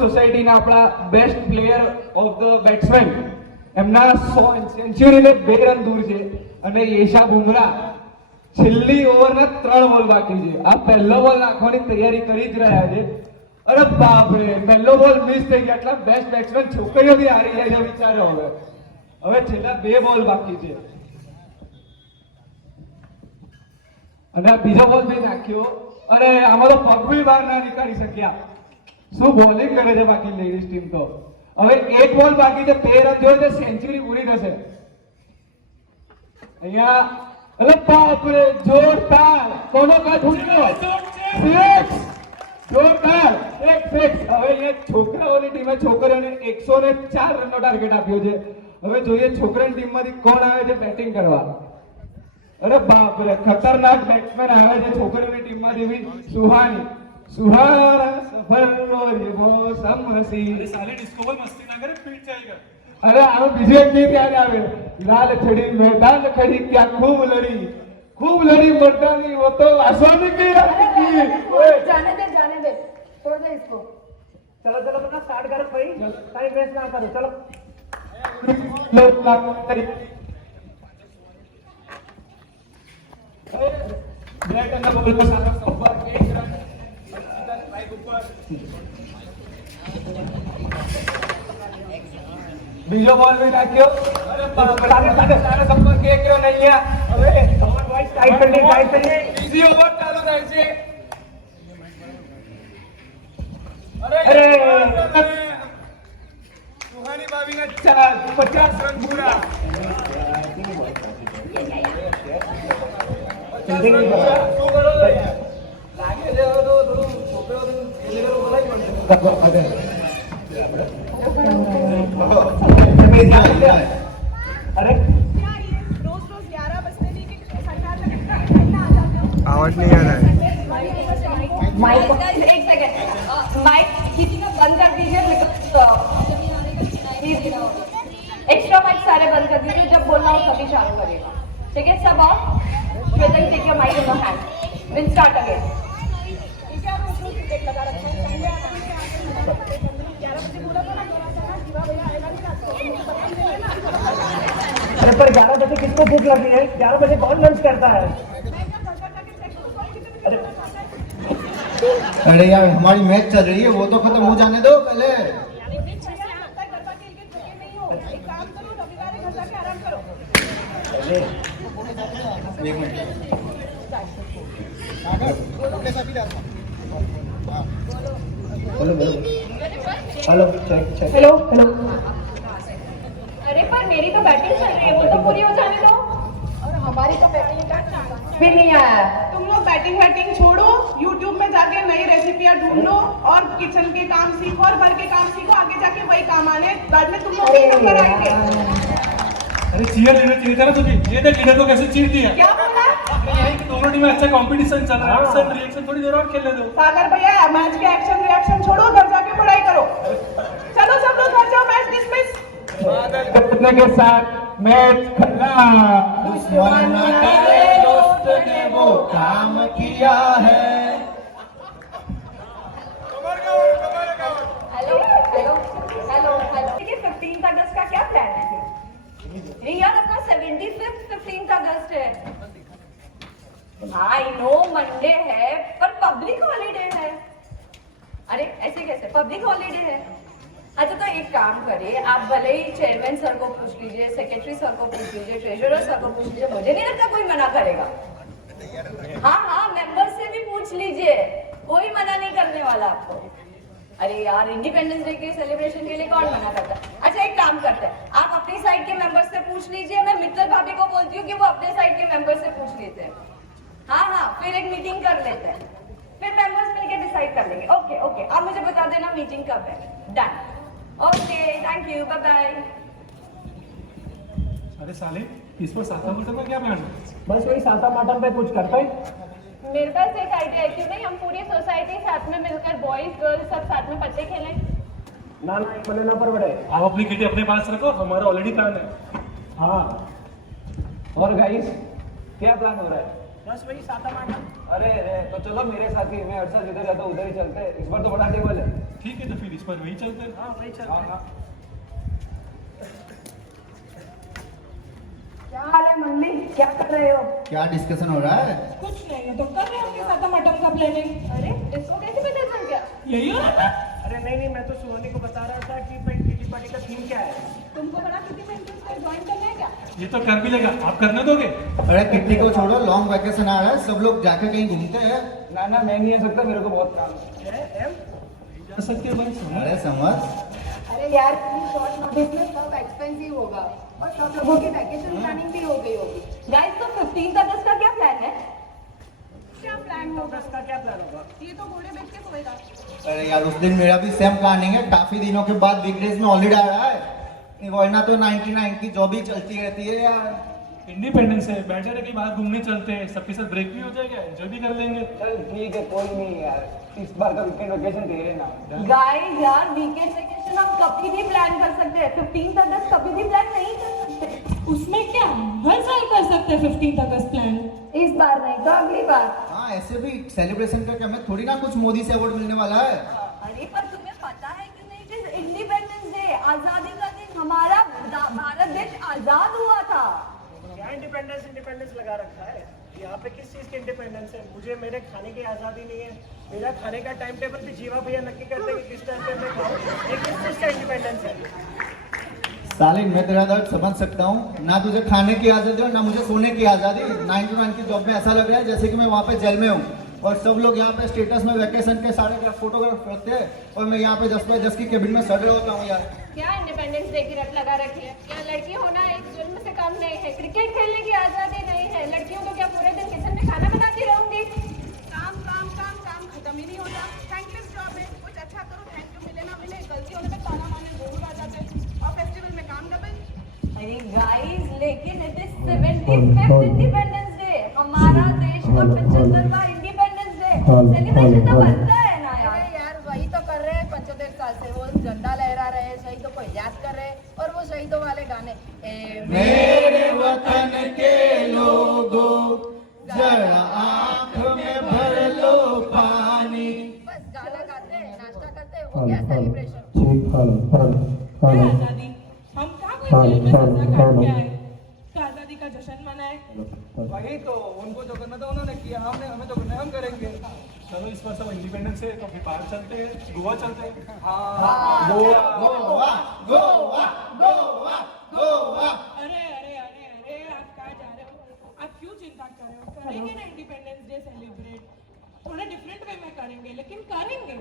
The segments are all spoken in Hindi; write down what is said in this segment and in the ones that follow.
સોસાયટીના આપણા best player of the batsman એમના સેન્ચુરીને 2 રન દૂર છે અને યેશા બુમરાહ છેલ્લી ઓવરના 3 બોલ બાકી છે. આ પહેલો બોલ નાખવાની તૈયારી કરી જ રહ્યા છે. અરે બાપ રે, પહેલો બોલ મિસ થઈ ગયા. એટલા બેસ્ટ બેટ્સમેન છોકરીઓ બી હારી જાય છે. વિચારો હવે છેલ્લા 2 બોલ બાકી છે અને આ બીજો બોલ બી નાખ્યો. અરે આમાં તો પગ બી બહાર ના નીકાળી શક્યા. શું બોલિંગ કરે છે બાકી લેડીઝ ટીમ તો. હવે 1 બોલ બાકી છે, 2 રન જોઈએ તો સેન્ચુરી પૂરી થશે. અહીંયા અરે બાપ રે, જોરદાર કોનો કાટ ઉડ્યો, સિક્સ, જોરદાર એક સિક્સ. હવે અહીંયા છોકરાઓની ટીમે છોકરીઓને 104 રનનો ટાર્ગેટ આપ્યો છે. હવે જોઈએ છોકરાની ટીમમાંથી કોણ આવે છે બેટિંગ કરવા. અરે બાપ રે, ખતરનાક બેટ્સમેન આવે છે છોકરીઓની ટીમમાંથી બી. સુહારા સફર વો સમસી. साले डिस्को बॉल मस्ती ना करे, पीट जाएगा. अरे आरो बीजे एक गीत याद आवे, लाल खड़ी मैदान खड़ी क्या खूब लड़ी मर्दानी वो तो आसानी की जाने दे छोड़ दे इसको. चलो अपना स्टार्ट करो भाई, टाइम वेस्ट ना करो. चलो ब्लैक अंदर बॉल को साथ संपर्क 1 रन स्ट्राइक ऊपर. બીજો બોલ भी નાખ્યો. અરે સારા સંપર્ક 1 રહ્યો નહીં. હવે તમાર વોઇસ ટાઈટ કરી ઇઝી ઓવર ચાલુ થાય છે. અરે સુહાની ભાભીને 50 રન પૂરા. લાગે છે તો થોડું છોકરાઓ બોલાય પડશે. अरे रोज 11 बजते नहीं कि सरकार तक इतना आ जाते हो. आवाज नहीं आ रहा है. माइक एक सेकंड, माइक किसी का बंद कर दीजिए. एक्स्ट्रा माइक सारे बंद कर दीजिए. जब बोलना हो तभी चालू करिएगा. ठीक है सब of. Then take your mic in your hand. We'll start again. अरे पर 11 बजे किसको भूख लगी है? 11 बजे कौन लंच करता है? अरे यार हमारी मैच चल रही है, वो तो खत्म हो जाने दो पहले. एक मिनट. Hello hello. अरे पर मेरी तो बैटिंग चल रही है, वो तो पूरी हो जाने दो. और हमारी तो बैटिंग फिर नहीं आया. तुम लोग बैटिंग छोड़ो, YouTube में जाके नई रेसिपियां ढूंढो और किचन के काम सीखो और घर के काम सीखो. आगे जाके वही काम आने, बाद में तुम लोग भी नंबर आएंगे. अरे चीयर लेना चाहिए था ना तुझे. ये देख लीडर को कैसे चीर दिया. क्या बोला? यही कि दोनों टीम में अच्छा कंपटीशन चल रहा है. एक्शन रिएक्शन थोड़ी देर और खेलने दो. सागर भैया, मैच के एक्शन रिएक्शन छोड़ो, घर जाके पढ़ाई करो. चलो सब लोग घर जाओ, मैच डिसमिस. करने के साथ मैच खत्म. दुश्मन न करे दोस्त ने वो काम किया है. हेलो. देखिए 15 अगस्त का क्या प्लान है? ये यार अपना 75th 15 अगस्त है. आई नो मंडे है पर पब्लिक हॉलीडे है. अरे ऐसे कैसे पब्लिक हॉलीडे है? अच्छा तो एक काम करिए, आप भले ही चेयरमैन सर को पूछ लीजिए, सेक्रेटरी सर को पूछ लीजिए, ट्रेजरर सर को पूछ लीजिए. मुझे नहीं लगता कोई मना करेगा. हाँ मेंबर से भी पूछ लीजिए, कोई मना नहीं करने वाला आपको. अरे यार इंडिपेंडेंस डे के सेलिब्रेशन के लिए कौन मना करता है? अच्छा एक काम करते हैं, आप अपनी साइड के मेंबर से पूछ लीजिए. मैं मित्तल भाभी को बोलती हूँ कि वो अपने साइड के मेंबर से पूछ लेते हैं. हाँ फिर एक मीटिंग कर लेते हैं, फिर मेंबर्स मिलकर डिसाइड कर लेंगे. ओके आप मुझे बता देना मीटिंग कब है. Done. Okay thank you, bye bye. अरे साले इस पर साता मोटा का क्या प्लान है. बस वही साता माटम पे कुछ करता है. मेरे पास एक आइडिया है, क्यों नहीं हम पूरी सोसाइटी साथ में मिलकर बॉयज गर्ल्स सब साथ में पत्ते खेलें. ना बनाना पर बड़े. आप अपनी किटी अपने पास रखो, हमारा ऑलरेडी प्लान है. हाँ और गाइस क्या प्लान हो रहा है? बस वही साता माटम. अरे तो चलो मेरे साथ ही, मैं अरसा जिधर रहता हूँ उधर ही चलते हैं. इस बार तो बड़ा टेबल है. ठीक है तो फिर इस पर वही चलते हैं। हाँ वही चलते हैं। क्या हाल है मम्मी, क्या कर रहे हो? क्या डिस्कशन हो रहा है? कुछ नहीं है तो कर रहे हो उनके साथ मटन का प्लानिंग। अरे इसको कैसे पता चल गया? यही हो रहा था। अरे नहीं मैं तो सुहानी को बता रहा था कि भाई किटी पार्टी का थीम क्या है। तुमको बड़ा किसी में इंटरेस्ट है, ज्वाइन करना है क्या? ये तो कर भी लेगा, आप करने दोगे? अरे किट्टी को छोड़ो, लॉन्ग वैकेशन आ रहा है, सब लोग जाकर कहीं घूमते हैं। ना मैं नहीं आ सकता, मेरे को बहुत काम है। है एम? जा सकते हैं भाई, सुनो। अरे समझ, अरे यार शॉर्ट नोटिस में सब एक्सपेंसिव होगा और सब लोगों की वैकेशन प्लानिंग भी हो गई होगी। गाइस तो 15 अगस्त का क्या प्लान है? क्या प्लान होगा? बस का क्या प्लान होगा? ये तो घोड़े बेच के सोएगा। अरे यार उस दिन मेरा भी सेम प्लानिंग है, काफी दिनों के बाद वीकडेज में हॉलीडे आ रहा है, वरना तो 99 की जॉब ही चलती रहती है यार। इंडिपेंडेंस है, बैठ जाने के बाद घूमने चलते हैं, सबके साथ ब्रेक भी हो जाएगा, एंजॉय भी कर लेंगे। चल ठीक है, कोई नहीं यार, इस बार का वीकेंड वेकेशन तेरे नाम। गाइस यार वीकेंड वेकेशन हम कभी भी प्लान कर सकते हैं, 15 अगस्त कभी भी प्लान नहीं कर सकते। उसमें क्या, हर साल कर सकते हैं 15 अगस्त प्लान। इस बार नहीं तो अगली बार। हाँ ऐसे भी सेलिब्रेशन करके हमें थोड़ी ना कुछ मोदी से अवार्ड मिलने वाला है। अरे पर तुम्हें पता है कि नहीं, इट इज इंडिपेंडेंस डे, आजादी का दिन, हमारा भारत देश आजाद हुआ था। क्या इंडिपेंडेंस लगा रखा है? यहाँ पे किस चीज की इंडिपेंडेंस है? मुझे मेरे खाने की आजादी नहीं है, मेरा खाने का टाइम टेबल भी जीवा भैया नक्की करते हैं कि किस टाइम पे मैं खाऊं। ये किस चीज का इंडिपेंडेंस है? सालिन मैं तेरा दर्द समझ सकता हूँ, ना तुझे खाने की आजादी और ना मुझे सोने की आजादी। 9 to 9 की जॉब में ऐसा लग रहा है जैसे कि मैं वहाँ पे जेल में हूँ, और सब लोग यहाँ पे स्टेटस में वैकेशन के सारे फोटोग्राफ करते हैं, और मैं यहाँ पे 10x10 की केबिन में सड़ रहा होता हूँ यार। क्या इंडिपेंडेंस डे की रट लगा रखी है? क्या लड़की होना एक जुल्म से कम नहीं है? क्रिकेट खेलने की आजादी नहीं है? लड़कियों को क्या पूरे दिन किचन में खाना बनाती रहूंगी? काम काम काम काम खत्म ही नहीं होता। थैंकलेस जॉब है, कुछ अच्छा करो, थैंक यू मिले ना मिले, गलती होने पे ताना मारने जरूर आ जाते हैं, और फेस्टिवल में काम डबल। अरे गाइस लेकिन it is 75th independence day, हमारा देश का 75वां इंडिपेंडेंस डे, सेलिब्रेशन तो बनता है ना यार। अरे यार वही तो कर रहे हैं 75 साल से, वो झंडा लहरा रहे हैं, शहीदों को याद कर रहे हैं, और वो शहीदों वाले गाने मेरे वतन के लोगों जरा आँख में भर लो पानी। बस गाना गाते हैं, नाश्ता करते हैं, हो गया सेलिब्रेशन। आजादी, हम कहाँ कोई जेल में सजा काट के आए? तो आजादी का जश्न मनाए। वही तो, उनको जो करना था उन्होंने किया, हमें जो करना है हम करेंगे। चलो इस बार सब इंडिपेंडेंस है तो फिर बाहर चलते हैं, गोवा चलते हैं। हाँ गोवा गोवा गोवा गोवा गोवा। अरे अरे अरे अरे आप कहाँ जा रहे हो? आप क्यों चिंता कर रहे हो? करेंगे ना इंडिपेंडेंस डे सेलिब्रेट, थोड़ा डिफरेंट वे में करेंगे, लेकिन करेंगे।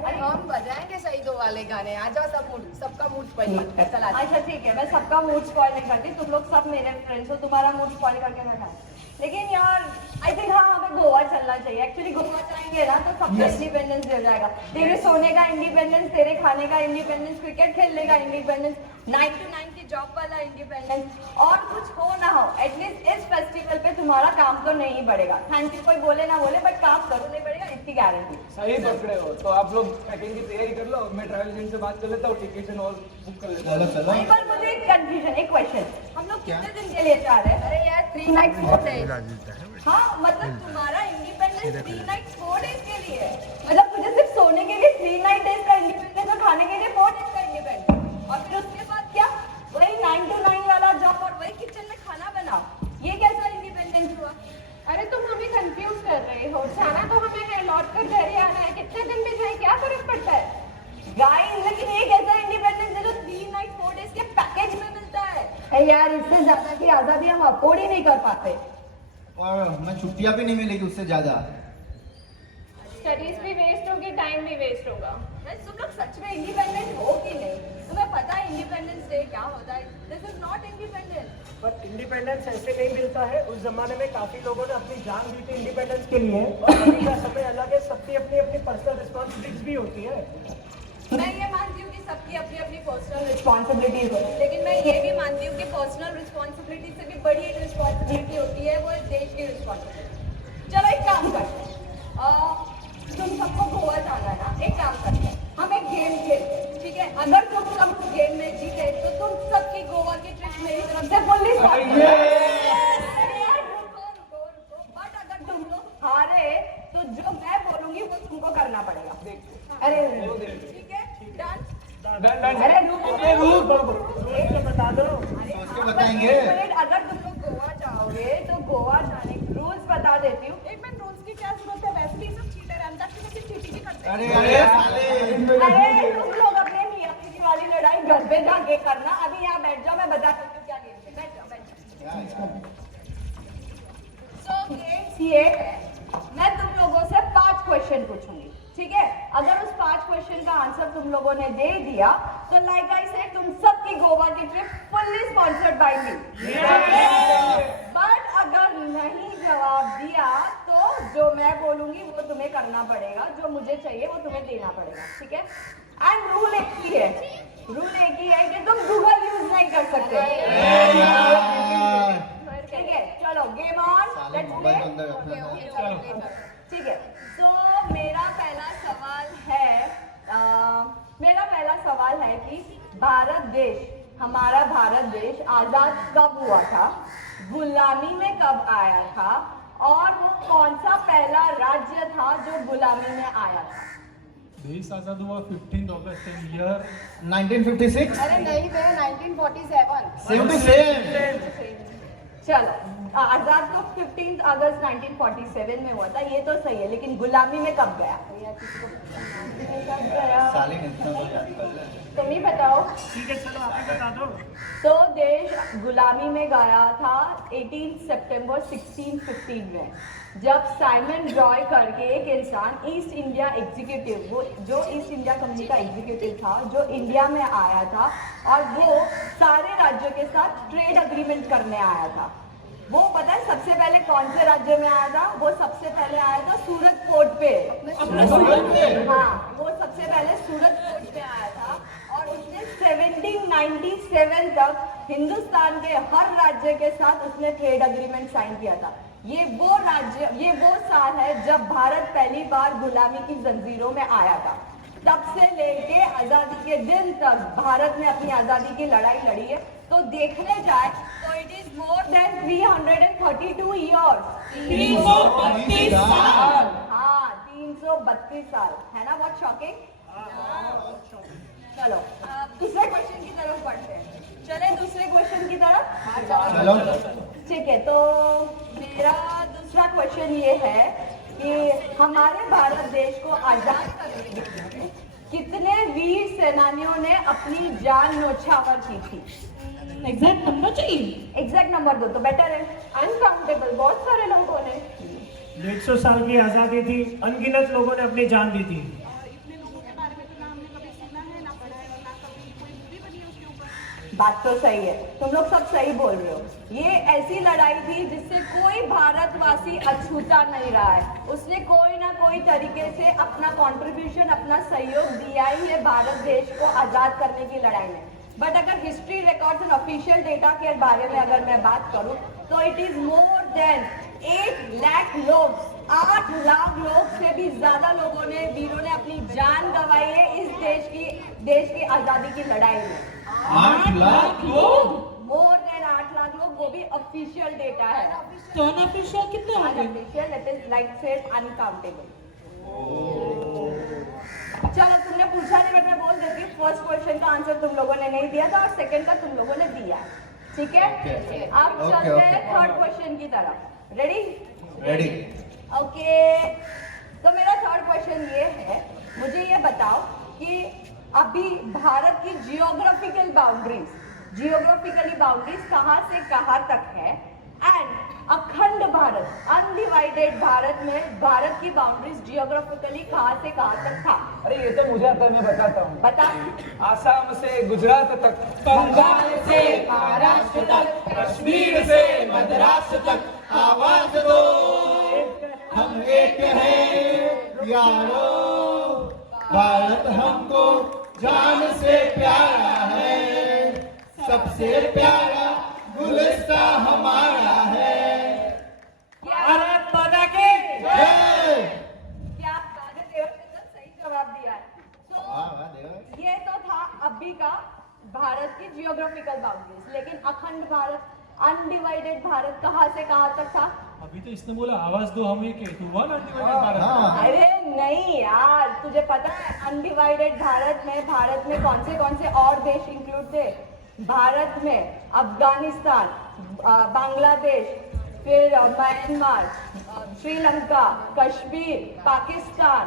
अरे हम बजाएंगे शहीदों वाले गाने, आ जाओ सब मूड, सबका मूड पहले चला। अच्छा ठीक है, मैं सबका मूड स्पॉइल नहीं करती, तुम लोग सब मेरे फ्रेंड्स हो, तुम्हारा मूड स्पॉइल करके मैं खाऊं। लेकिन यार आई थिंक हाँ हमें गोवा चलना चाहिए। एक्चुअली गोवा जाएंगे ना तो सबका इंडिपेंडेंस हो जाएगा। तेरे सोने का इंडिपेंडेंस, तेरे खाने का इंडिपेंडेंस, क्रिकेट खेलने का इंडिपेंडेंस, 9 to 9 की जॉब वाला इंडिपेंडेंस, और कुछ हो ना हो एटलीस्ट इस फेस्टिवल पे तुम्हारा काम तो नहीं बढ़ेगा। थैंक यू कोई बोले ना बोले, बट काम जरूर नहीं बढ़ेगा, इसकी गारंटी। सही पकड़े हो। तो आप लोग पैकिंग की तैयारी कर लो, मैं ट्रैवल एजेंट से बात कर लेता हूँ, टिकट और बुक कर लेता हूँ। चलो वहीं पर मुझे एक कंफ्यूजन, एक क्वेश्चन, हम लोग क्या? कितने दिन के लिए जा रहे हैं? अरे यार 3 nights 4 days। हाँ मतलब तुम्हारा इंडिपेंडेंस 3 nights 4 days के लिए है। मतलब मुझे सिर्फ सोने के लिए 3 night days का इंडिपेंडेंस और खाने के लिए 4 days का इंडिपेंडेंस, और फिर उसके बाद क्या, वही 9 to 9 वाला जॉब और वही किचन में खाना बनाओ। ये कैसा इंडिपेंडेंस हुआ? अरे तुम हमें कंफ्यूज कर रहे हो। जाना तो हमें है, लौट कर घर ही आना है, कितने दिन में जाए क्या फर्क पड़ता है? गाइस लेकिन ये कैसा इंडिपेंडेंस है जो 3 night 4 days के पैकेज में मिलता है? अरे यार इससे ज्यादा की आजादी हम अफोर्ड ही नहीं कर पाते। और हमें छुट्टियां भी नहीं मिलेगी उससे ज्यादा। स्टडीज भी वेस्ट होगी, टाइम भी वेस्ट होगा। तुम लोग सच में इंडिपेंडेंट हो कि नहीं? तुम्हें पता है इंडिपेंडेंस डे क्या होता है? This is not independence. पर इंडिपेंडेंस ऐसे नहीं मिलता है। उस जमाने में काफी लोगों ने अपनी जान दी थी इंडिपेंडेंस के लिए, और अभी का समय अलग है, सबकी अपनी अपनी पर्सनल रिस्पॉन्सिबिलिटीज भी होती है। मैं ये मानती हूँ कि सबकी अपनी अपनी पर्सनल रिस्पॉन्सिबिलिटीज होती है, लेकिन मैं ये भी मानती हूँ कि पर्सनल रिस्पॉन्सिबिलिटी से भी बड़ी एक रिस्पॉन्सिबिलिटी होती है, वो देश की रिस्पॉन्सिबिलिटी। चलो एक काम करते हैं, तुम सबको गोवा जाना है ना, एक काम करते हैं, हम एक गेम खेलते हैं, ठीक है? अगर तुम सब गेम में जीते तो तुम सबकी गोवा की ट्रिप मेरी तरफ से फुल्ली बट अगर तुम लोग हारे तो जो मैं बोलूंगी वो तुमको करना पड़ेगा। अरे अरे रुक एक तो बता दो। सोच के बताएंगे। अगर तुम लोग गोवा जाओगे तो गोवा जाने के रूल्स बता देती हूँ। एक मिनट, रूल्स की क्या जरूरत है? वैसे भी ये सब चीटर है, अंताक्षरी में सिर्फ चीटिंग ही करते हैं। अरे साले अरे तुम लोग अपने मियां बीवी वाली लड़ाई घर पे जाके करना। अभी यहाँ बैठ जाओ, मैं बता सकती हूँ क्या गेम है। बैठ जाओ। सो गेम्स ये है, मैं तुम लोगों से 5 क्वेश्चन पूछूंगी, ठीक है? अगर उस 5 क्वेश्चन का आंसर तुम लोगों ने दे दिया तो लाइक आई से तुम सबकी गोवा की trip fully sponsored by me. But अगर नहीं जवाब दिया तो जो मैं बोलूंगी वो तुम्हें करना पड़ेगा, जो मुझे चाहिए वो तुम्हें देना पड़ेगा, ठीक है? एंड रूल एक ही है, कि तुम गूगल यूज नहीं कर सकते। ठीक है, चलो गेम ऑन, लेट्स प्ले। ठीक है, तो मेरा पहला सवाल है कि भारत देश, हमारा भारत देश आजाद कब हुआ था, गुलामी में कब आया था, और वो कौन सा पहला राज्य था जो गुलामी में आया था? देश आजाद हुआ 15 अगस्त ईयर 1956। अरे नहीं बे, 1947। Same to same. चलो, आजाद तो 15 अगस्त 1947 में हुआ था, ये तो सही है, लेकिन गुलामी में कब गया? कब गया? साले ने इतना तो याद कर लिया। तुम ही बताओ। ठीक है, चलो आप ही बता दो। तो देश गुलामी में गया था 18 सितंबर 1615 में, जब साइमन रॉय करके एक इंसान ईस्ट इंडिया एग्जीक्यूटिव, वो जो ईस्ट इंडिया कंपनी का एग्जीक्यूटिव था, जो इंडिया में आया था और वो सारे राज्यों के साथ ट्रेड अग्रीमेंट करने आया था। वो पता है सबसे पहले कौन से राज्य में आया था? वो सबसे पहले आया था सूरत पोर्ट पे। हाँ, वो सबसे पहले सूरत पोर्ट पे आया था और उसने 1797 तक हिंदुस्तान के हर राज्य के साथ उसने ट्रेड अग्रीमेंट साइन किया था। ये वो साल है जब भारत पहली बार गुलामी की जंजीरों में आया था। तब से लेके आजादी के दिन तक भारत ने अपनी आजादी की लड़ाई लड़ी है। तो देखने जाए तो it is more than 332 years. 332 साल। हाँ, 332 साल है ना? बहुत शॉकिंग। चलो दूसरे क्वेश्चन की तरफ बढ़ते हैं। चले दूसरे क्वेश्चन की तरफ। चलो। ठीक है, तो मेरा दूसरा क्वेश्चन ये है कि हमारे भारत देश को आजाद करने के लिए कितने वीर सेनानियों ने अपनी जान न्यौछावर की थी? एग्जैक्ट नंबर चाहिए? एग्जैक्ट नंबर दो तो बेटर है। अनकाउंटेबल, बहुत सारे लोगों ने। 150 साल की आजादी थी, अनगिनत लोगों ने अपनी जान दी थी। इतने लोगों के बारे में तो ना हमने कभी सुना है, ना पढ़ा है, ना कभी कोई मूवी बनी है उसके ऊपर। बात तो सही है, तुम लोग सब सही बोल रहे हो। ये ऐसी लड़ाई थी जिससे कोई भारतवासी अछूता नहीं रहा है। उसने कोई ना कोई तरीके से अपना कंट्रीब्यूशन, अपना सहयोग दिया ही है भारत देश को आजाद करने की लड़ाई में। बट अगर history records and official data के बारे में अगर मैं बात करूं तो it is more than 8 lakh लोग, 8 लाख लोग से भी ज्यादा लोगों ने, वीरों ने अपनी जान गंवाई है इस देश की आजादी की लड़ाई में। 8 लाख लोग? मोर देन 8 लाख लोग, वो भी ऑफिशियल डेटा है। तो अनऑफिशियल कितने होंगे? Unofficial, it is like said uncountable. चलो, तुमने पूछा नहीं बट मैं बोल देती हूँ। फर्स्ट क्वेश्चन का आंसर तुम लोगों ने नहीं दिया था और सेकंड का तुम लोगों ने दिया, ठीक है? अब चलते हैं थर्ड क्वेश्चन की तरफ। रेडी? रेडी। ओके, तो मेरा थर्ड क्वेश्चन ये है, मुझे ये बताओ कि अभी भारत की जियोग्राफिकली बाउंड्रीज कहाँ से कहाँ तक है? एंड अखंड भारत, अनडिवाइडेड भारत में भारत की बाउंड्रीज जियोग्राफिकली कहाँ से कहाँ तक था? अरे ये तो मुझे आता है, मैं बताता हूँ। बता। आसाम से गुजरात तक, बंगाल से महाराष्ट्र तक, कश्मीर से मद्रास तक, आवाज दो हम एक हैं यारो, भारत हमको जान से प्यारा है, सबसे प्यारा गुलिस्ता हमारा है। भारत माता की जय। क्या आपने देवचंदन सही जवाब दिया है? तो ये तो था अभी का भारत की जियोग्राफिकल बाउंड्रीज, लेकिन अखंड भारत, अनडिवाइडेड भारत कहाँ से कहाँ तक था? अभी तो इसने बोला आवाज दो हम एक है, तो हुआ ना अनडिवाइडेड भारत। अरे नहीं यार, तुझे पता है अनडिवाइडेड भारत में कौन से और देश इंक्लूड थे? भारत में अफगानिस्तान, बांग्लादेश, फिर म्यांमार, श्रीलंका, कश्मीर, पाकिस्तान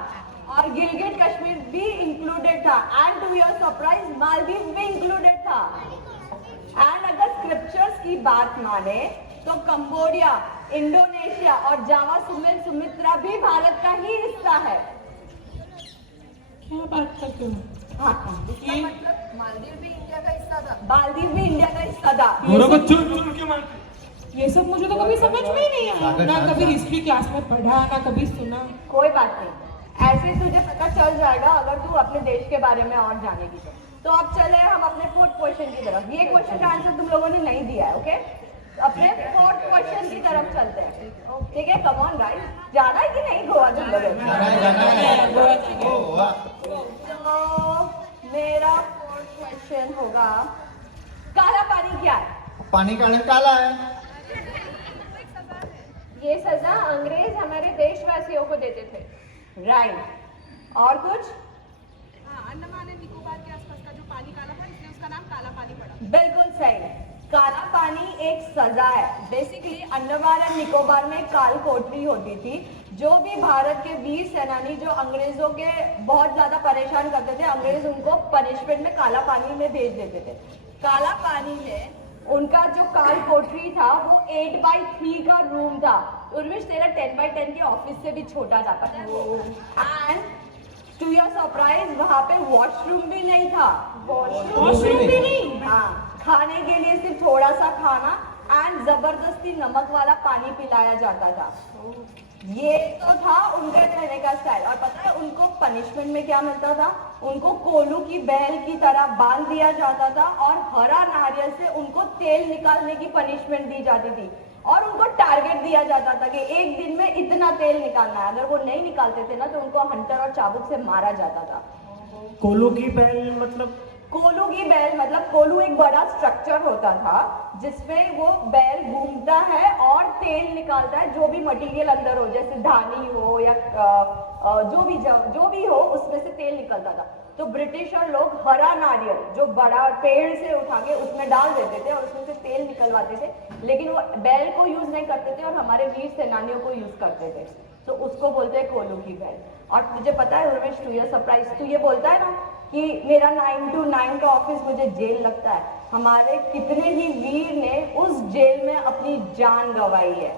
और गिलगिट कश्मीर भी इंक्लूडेड था। And to your surprise Maldives भी इंक्लूडेड था। एंड अगर स्क्रिप्चर्स की बात माने तो कंबोडिया, इंडोनेशिया और जावा सुमित्रा भी भारत का ही हिस्सा है। क्या बात करते हो? हाँ, इसका मतलब मालदीव भी इंडिया का हिस्सा था। मालदीव भी इंडिया का हिस्सा था। दोनों को चुन चुन के मारते। ये सब मुझे तो कभी समझ में ही नहीं आया, ना कभी हिस्ट्री क्लास में पढ़ा, ना कभी सुना। कोई बात नहीं, ऐसे तुझे पता चल जाएगा अगर तू अपने देश के बारे में और जानेगी तो अब चले हम अपने फोर्थ क्वेश्चन की तरफ। ये क्वेश्चन का आंसर तुम लोगों ने नहीं दिया है, ओके? अपने फोर्थ क्वेश्चन की तरफ चलते हैं, ठीक है? कम ऑन गाइस, जाना है कि नहीं गोवा तुम लोगों को? तो मेरा फोर्थ क्वेश्चन होगा, काला पानी क्या है? पानी का रंग काला है। ये सजा अंग्रेज हमारे देशवासियों को देते थे। राइट, और कुछ? अंडमान एंड निकोबार के आसपास का जो पानी काला था, इसलिए उसका नाम काला पानी पड़ा। बिल्कुल सही। काला पानी एक सजा है। बेसिकली अंडमान एंड निकोबार में काल कोठरी होती थी। जो भी भारत के वीर सेनानी जो अंग्रेजों के बहुत ज्यादा परेशान करते थे, अंग्रेज उनको पनिशमेंट में काला पानी में भेज देते थे। काला पानी में उनका जो काल कोठरी था वो 8x3 का रूम था। उर्विश तेरा 10x10 के ऑफिस से भी छोटा था, पता है? एंड टू योर सरप्राइज वहां पे वॉशरूम भी नहीं था। वॉशरूम भी नहीं? हाँ, खाने के लिए सिर्फ थोड़ा सा खाना एंड जबरदस्ती नमक वाला पानी पिलाया जाता था। ये तो था उनके रहने का स्टाइल। और पता है उनको पनिशमेंट में क्या मिलता था? उनको कोलू की बैल की तरह बांध दिया जाता था और हरा नारियल से उनको तेल निकालने की पनिशमेंट दी जाती थी। और उनको टारगेट दिया जाता था कि एक दिन में इतना तेल निकालना है। अगर वो नहीं निकालते थे ना तो उनको हंटर और चाबुक से मारा जाता था। कोलू की बैल मतलब? कोलू की बैल मतलब कोलू एक बड़ा स्ट्रक्चर होता था जिसमें वो बैल घूमता है और तेल निकालता है। जो भी मटेरियल अंदर हो, जैसे धानी हो या जो भी हो, उसमें से तेल निकलता था। तो ब्रिटिशर लोग हरा नारियल जो बड़ा पेड़ से उठा के उसमें डाल देते थे और उसमें से तेल निकलवाते थे, लेकिन वो बैल को यूज नहीं करते थे और हमारे वीर सेनानियों को यूज करते थे। तो उसको बोलते हैं कोलू की बैल। और तुझे पता है उर्वेश, टू योर सरप्राइज, तू ये बोलता है ना कि मेरा 9 to 9 का ऑफिस मुझे जेल लगता है। हमारे कितने ही वीर ने उस जेल में अपनी जान गंवाई है।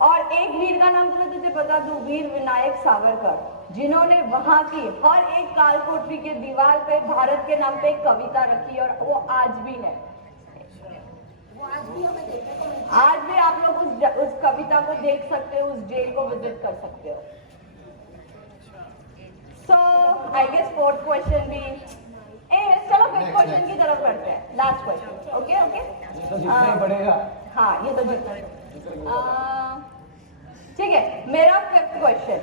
और एक वीर का नाम तुझे बता दूं, वीर विनायक सावरकर, जिन्होंने वहां की हर एक काल कोठरी के दीवार पे भारत के नाम पे एक कविता रखी और वो आज भी है। वो आज भी हमें देखने को मिलती आज भी आप लोग उस कविता को देख सकते हो, उस जेल को विजिट कर सकते हो। So I guess fourth question भी चलो फिफ्थ क्वेश्चन की तरफ बढ़ते हैं। Last question, okay okay? तो जीतना ही पड़ेगा। हाँ, ये तो जीतना ही। ठीक है, मेरा फिफ्थ क्वेश्चन,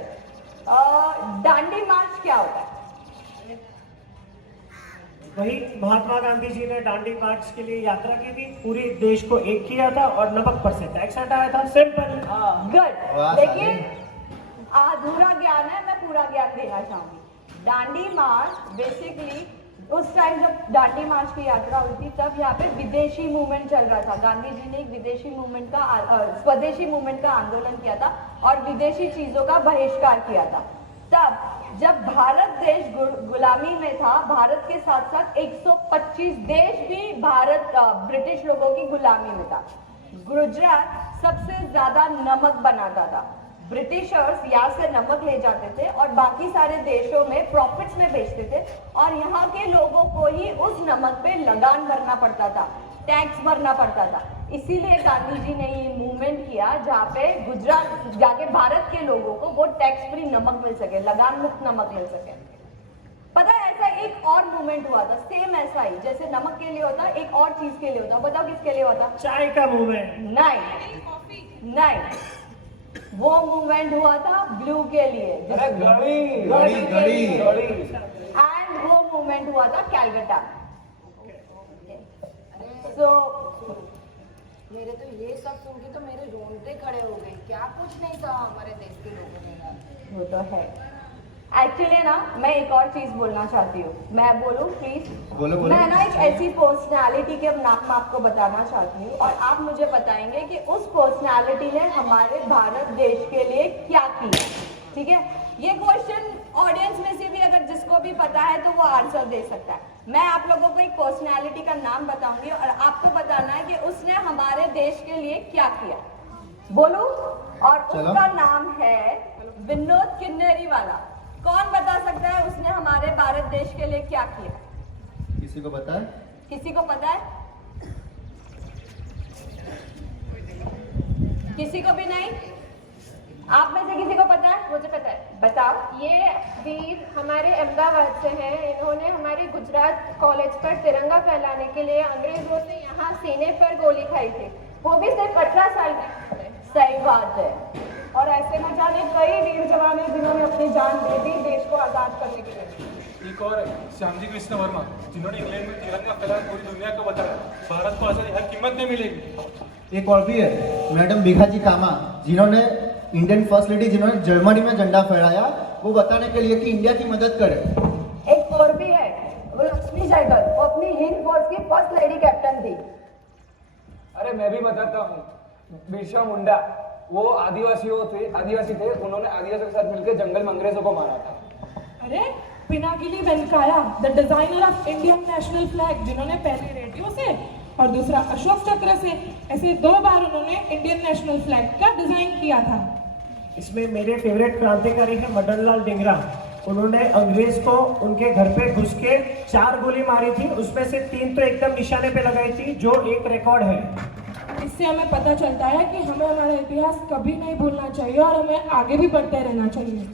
दांडी मार्च क्या होता है? वही महात्मा गांधी जी ने दांडी मार्च के लिए यात्रा की थी, पूरे देश को एक किया था और नमक पर से टैक्स हटाया था। सिंपल। गुड, लेकिन अधूरा ज्ञान है, मैं पूरा ज्ञान देना चाहूंगी। दांडी मार्च बेसिकली उस टाइम जब दांडी मार्च की यात्रा हुई थी तब यहाँ पे विदेशी मूवमेंट चल रहा था। गांधी जी ने एक विदेशी मूवमेंट का स्वदेशी मूवमेंट का आंदोलन किया था और विदेशी चीजों का बहिष्कार किया था। तब जब भारत देश गुलामी में था, भारत के साथ साथ 125 देश भी ब्रिटिश लोगों की गुलामी में था। गुजरात सबसे ज्यादा नमक बनाता था। ब्रिटिशर्स यहाँ से नमक ले जाते थे और बाकी सारे देशों में प्रॉफिट्स में बेचते थे और यहाँ के लोगों को ही उस नमक पे लगान भरना पड़ता था, टैक्स भरना पड़ता था। इसीलिए गांधी जी ने ये मूवमेंट किया जहाँ पे गुजरात जाके भारत के लोगों को वो टैक्स फ्री नमक मिल सके, लगान मुक्त नमक मिल सके। पता है ऐसा एक और मूवमेंट हुआ था, सेम ऐसा ही जैसे नमक के लिए होता, एक और चीज के लिए होता। बताओ किसके लिए होता? चाय का मूवमेंट? नहीं, वो मूवमेंट हुआ था ब्लू के लिए। अरे घड़ी एंड वो मूवमेंट हुआ था कैलकटा। सो मेरे तो ये सब सुन के तो मेरे रोंगटे खड़े हो गए। क्या कुछ नहीं था हमारे देश के लोगों ने। वो तो है। एक्चुअली ना मैं एक और चीज बोलना चाहती हूँ, मैं बोलूँ प्लीज? बोलो, बोलो। मैं ना एक ऐसी पर्सनालिटी के नाम आपको बताना चाहती हूँ और आप मुझे बताएंगे कि उस पर्सनालिटी ने हमारे भारत देश के लिए क्या किया, ठीक है? ये क्वेश्चन ऑडियंस में से भी अगर जिसको भी पता है तो वो आंसर दे सकता है। मैं आप लोगों को एक पर्सनालिटी का नाम बताऊंगी और आपको बताना है कि उसने हमारे देश के लिए क्या किया। बोलूं? और चलो। उसका नाम है विनोद किन्नेरी वाला। कौन बता सकता है उसने हमारे भारत देश के लिए क्या किया? किसी को पता है? किसी को पता है? किसी को भी नहीं? आप में से किसी को पता है? मुझे पता है। बताओ। ये वीर हमारे अहमदाबाद से हैं। इन्होंने हमारे गुजरात कॉलेज पर तिरंगा फहलाने के लिए अंग्रेजों से यहाँ सीने पर गोली खाई थी, वो भी सिर्फ 18 साल की। सही बात है। और ऐसे न जाने कई वीर जवान हैं जिन्होंने अपनी जान दे दी देश को आजाद करने के लिए। एक और है श्यामजी कृष्ण वर्मा, जिन्होंने इंग्लैंड में तिरंगा फैलाया, पूरी दुनिया को बताया भारत को आजादी हर कीमत में मिलेगी। एक और भी है मैडम भिखाजी कामा, जिन्होंने इंडियन फर्स्ट लेडी, जिन्होंने जर्मनी में झंडा फहराया, वो बताने के लिए कि इंडिया की मदद करे। एक और भी है, वो लक्ष्मी सहगल, वो अपनी हिंद फोर्स की फर्स्ट लेडी कैप्टन थी। अरे मैं भी बताता हूँ, बिरसा मुंडा, वो आदिवासी थे, उन्होंने आदिवासियों के साथ मिलकर जंगल में अंग्रेजों को मारा था। अरे Pinakini Venkaiah, the designer of Indian national flag, जिन्होंने पहले रेडियो से और दूसरा अशोक चक्र से ऐसे 2 बार उन्होंने इंडियन नेशनल फ्लैग का डिजाइन किया था। इसमें मेरे फेवरेट क्रांतिकारी है मदन लाल ढींगरा। उन्होंने अंग्रेज को उनके घर पे घुस के 4 गोली मारी थी, उसमें से 3 तो एकदम निशाने पे लगाई थी, जो एक रिकॉर्ड है। इससे हमें पता चलता है कि हमें हमारा इतिहास कभी नहीं भूलना चाहिए और हमें आगे भी बढ़ते रहना चाहिए।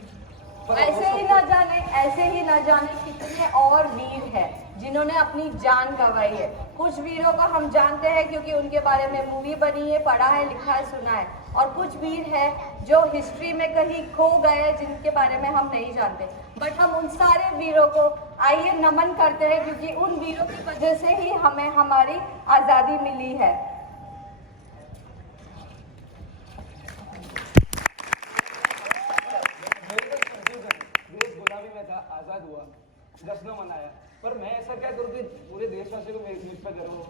ऐसे ही न जाने कितने और वीर हैं जिन्होंने अपनी जान गंवाई है। कुछ वीरों को हम जानते हैं क्योंकि उनके बारे में मूवी बनी है, पढ़ा है, लिखा है, सुना है, और कुछ वीर हैं जो हिस्ट्री में कहीं खो गए जिनके बारे में हम नहीं जानते। बट हम उन सारे वीरों को आइए नमन करते हैं क्योंकि उन वीरों की वजह से ही हमें हमारी आज़ादी मिली है। देश गुलामी में था, आजाद हुआ, जश्न मनाया, पर मैं ऐसा क्या करूँ कि पूरे देशवासियों को मुझ पे गर्व हो?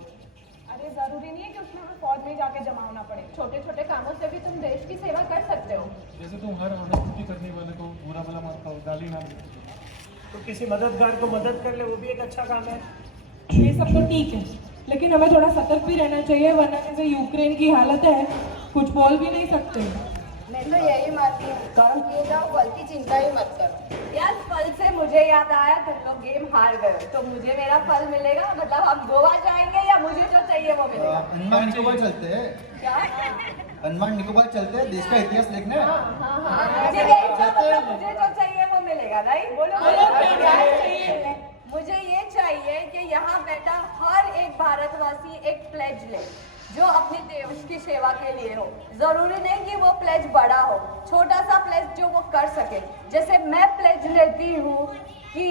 अरे जरूरी नहीं है कि उसमें हमें फौज में जाके जमा होना पड़े। छोटे छोटे कामों से भी तुम देश की सेवा कर सकते हो। जैसे तुम हर अनोखी करने वाले को बुरा भला मानता हो, गाली ना दे। तो किसी मददगार को मदद कर ले, वो भी एक अच्छा काम है। ये सब तो ठीक है, लेकिन हमें थोड़ा सतर्क भी रहना चाहिए, वरना जैसे यूक्रेन की हालत है कुछ बोल भी नहीं सकते। मैं तो यही मानती हूँ, कारण किए जाओ, फल की चिंता ही मत करो। यार फल से मुझे याद आया, तुम लोग गेम हार गए तो मुझे मेरा फल मिलेगा, मतलब हम गोवा जाएंगे या मुझे जो चाहिए वो मिलेगा? अंडमान निकोबार चलते हैं, क्या? अंडमान निकोबार चलते हैं, देश का इतिहास देखना है। मुझे यही तो, मतलब मुझे जो चाहिए वो मिलेगा, राइट? बोलो क्या चाहिए? मुझे ये चाहिए कि यहाँ बैठा हर एक भारतवासी एक प्लेज ले जो अपने देश की सेवा के लिए हो। जरूरी नहीं कि वो प्लेज बड़ा हो, छोटा सा प्लेज जो वो कर सके। जैसे मैं प्लेज लेती हूँ कि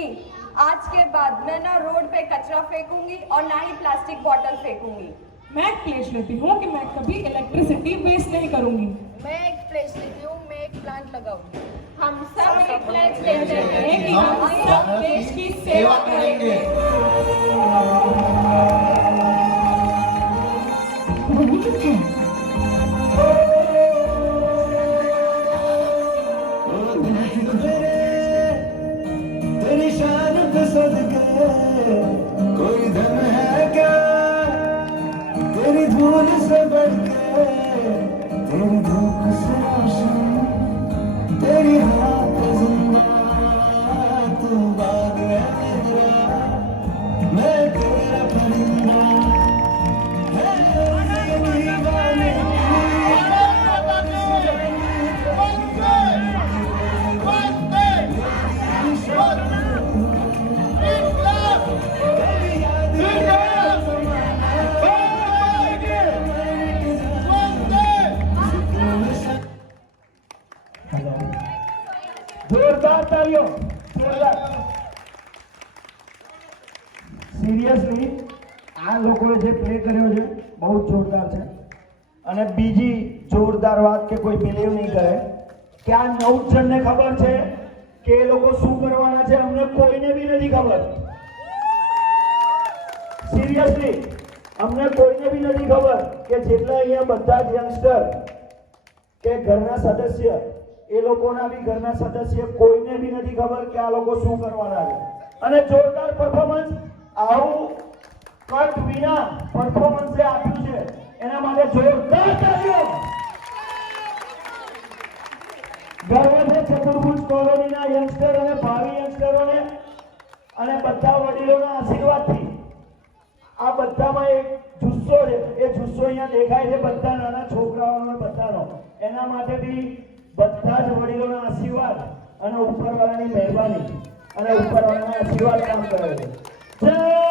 आज के बाद मैं ना रोड पे कचरा फेंकूंगी और ना ही प्लास्टिक बॉटल फेंकूंगी। मैं एक प्लेज लेती हूँ कि मैं कभी इलेक्ट्रिसिटी वेस्ट नहीं करूंगी। मैं एक प्लेस लेती हूँ, मैं एक प्लांट लगाऊंगी। हम सब एक प्लेज लेते हैं कि हम सब देश की सेवा करेंगे। तेरी शान पे सदके कोई धन है क्या, तेरी धूल से बढ़ के, तेरी धूप से रोशन, तेरी हाथ जिंदा, तू बाग है मेरा, मैं तेरा परिंदा। જોરદાર તાળીઓ, જોરદાર। સિરિયસલી આ લોકોએ જે પ્લે કર્યો છે બહુ જ જોરદાર છે। અને બીજી જોરદાર વાત કે કોઈ બિલીવ નહીં કરે કે આ 9 જણને ખબર છે કે એ લોકો શું કરવાના છે અમને કોઈને બી નથી ખબર. સિરિયસલી અમને કોઈને બી નથી ખબર કે જેટલા અહીંયા બધા જ યંગસ્ટર કે ઘરના સદસ્ય એ લોકોના બી ઘરના સદસ્ય કોઈને બી નથી ખબર કે આ લોકો શું કરવાના છે. અને જોરદાર પરફોર્મન્સ આવું કટ વિના પરફોર્મન્સ આપ્યું છે એના માટે જોરદાર તાળીઓ. ગર્વ છે ચતુર્ભુજ કોલોનીના યંગસ્ટર અને ભાવિ યંગસ્ટરોને અને બધા વડીલોના આશીર્વાદથી આ બધામાં એક જુસ્સો છે. એ જુસ્સો અહીંયા દેખાય છે બધા નાના છોકરાઓનો બધાનો. એના માટે બી બધા જ વડીલોના આશીર્વાદ અને ઉપરવાળાની મહેરબાની અને ઉપરવાળાના આશીર્વાદ કામ કરે છે. જય